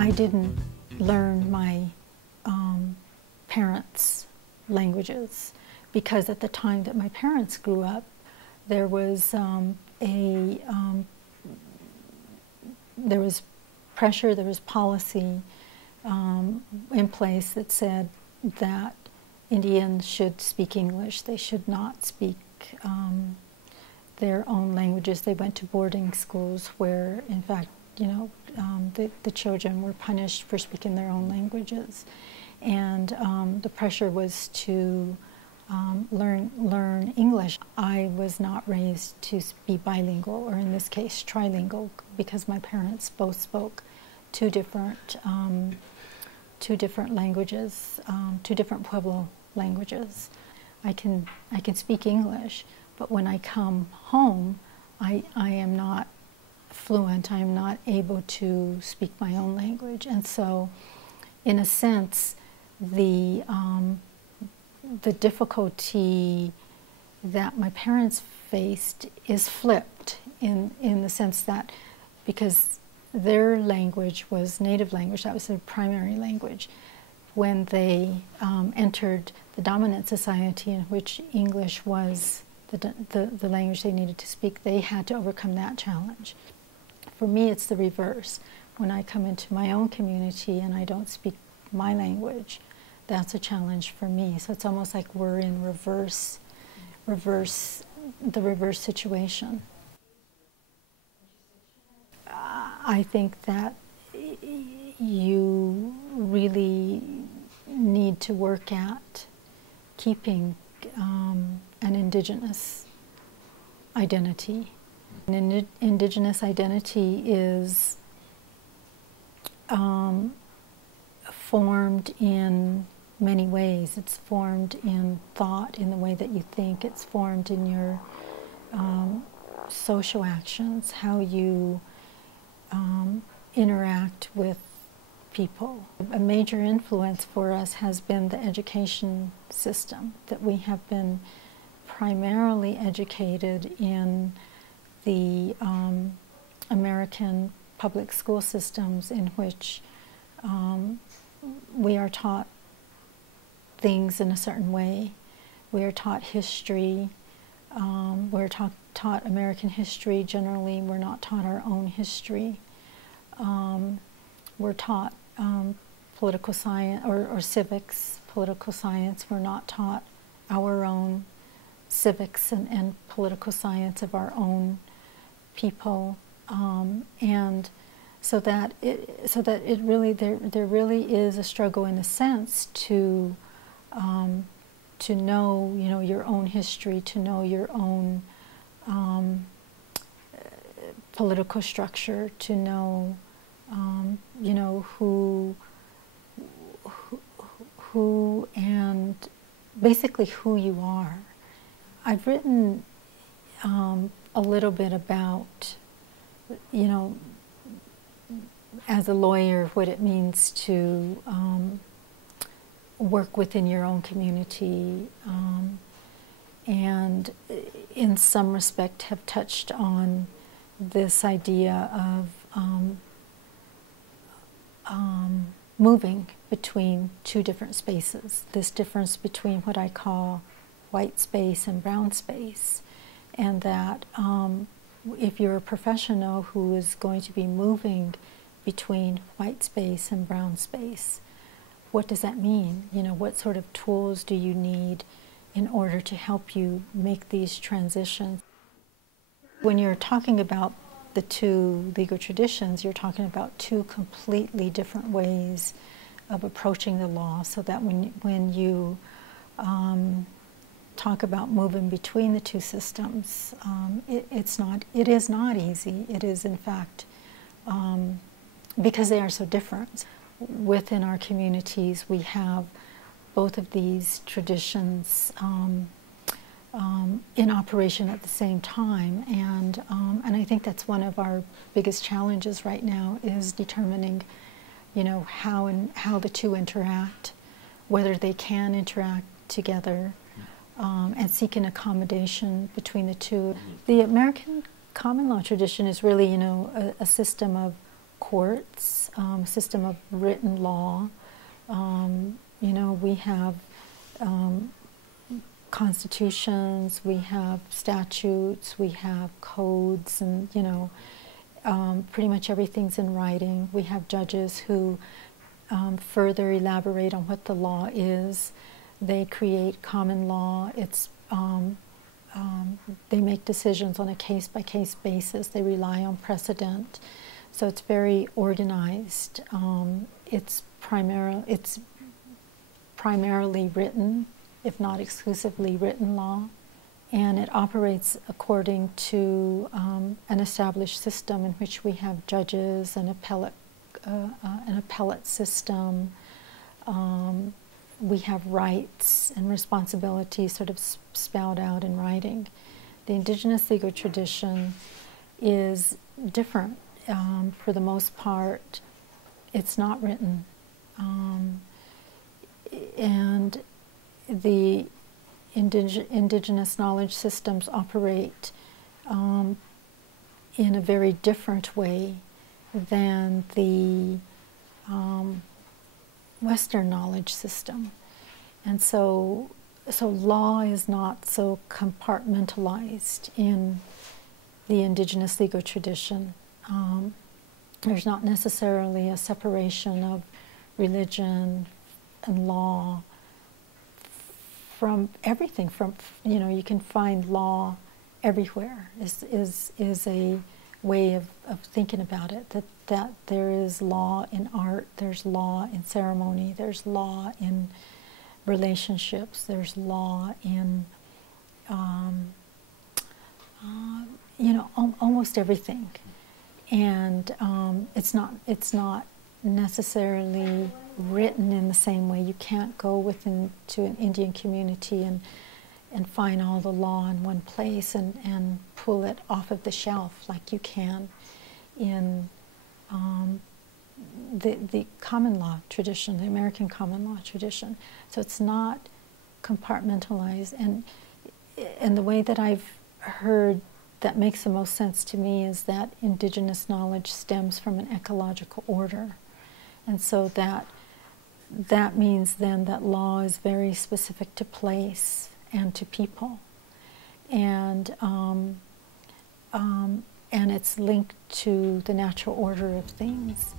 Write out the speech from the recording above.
I didn't learn my parents' languages because at the time that my parents grew up, there was there was pressure, there was policy in place that said that Indians should speak English. They should not speak their own languages. They went to boarding schools where, in fact, you know, the children were punished for speaking their own languages. And the pressure was to learn English. I was not raised to be bilingual, or in this case, trilingual, because my parents both spoke two different languages, two different Pueblo languages. I can speak English, but when I come home, I am not fluent. I am not able to speak my own language, and so, in a sense, the difficulty that my parents faced is flipped in the sense that because their language was native language, that was their primary language, when they entered the dominant society in which English was the language they needed to speak, they had to overcome that challenge. For me, it's the reverse. When I come into my own community and I don't speak my language, that's a challenge for me. So it's almost like we're in the reverse situation. I think that you really need to work at keeping an indigenous identity. An indigenous identity is formed in many ways. It's formed in thought, in the way that you think. It's formed in your social actions, how you interact with people. A major influence for us has been the education system, that we have been primarily educated in the American public school systems, in which we are taught things in a certain way. We are taught history. We're taught American history generally. We're not taught our own history. We're taught political science or civics, political science. We're not taught our own civics and political science of our own people, and so that it really there really is a struggle in a sense to know, you know, your own history, to know your own political structure, to know you know, who and basically who you are. I've written a little bit about, you know, as a lawyer, what it means to work within your own community, and in some respect have touched on this idea of moving between two different spaces, this difference between what I call white space and brown space, and that if you're a professional who is going to be moving between white space and brown space, what does that mean? You know, what sort of tools do you need in order to help you make these transitions? When you're talking about the two legal traditions, you're talking about two completely different ways of approaching the law, so that when you talk about moving between the two systems, it is not easy. It is, in fact, because they are so different. Within our communities, we have both of these traditions in operation at the same time, and I think that's one of our biggest challenges right now, is determining, you know, how the two interact, whether they can interact together, and seek an accommodation between the two. The American common law tradition is really, you know, a system of courts, system of written law. You know, we have constitutions, we have statutes, we have codes, and, you know, pretty much everything's in writing. We have judges who further elaborate on what the law is. They create common law. They make decisions on a case-by-case basis. They rely on precedent. So it's very organized. It's primarily written, if not exclusively written law. And it operates according to an established system in which we have judges, an appellate system. We have rights and responsibilities sort of spelled out in writing. The indigenous legal tradition is different. For the most part, it's not written. And the indigenous knowledge systems operate in a very different way than the Western knowledge system. And so law is not so compartmentalized in the indigenous legal tradition. There's not necessarily a separation of religion and law from everything. From, you know, you can find law everywhere. Is a way of thinking about it. That there is law in art. There's law in ceremony. There's law in relationships. There's law in you know, almost everything. And it's not necessarily written in the same way. You can't go to an Indian community and find all the law in one place and pull it off of the shelf like you can in the common law tradition, the American common law tradition. So it's not compartmentalized. And the way that I've heard that makes the most sense to me is that indigenous knowledge stems from an ecological order. And so that means then that law is very specific to place and to people. And it's linked to the natural order of things.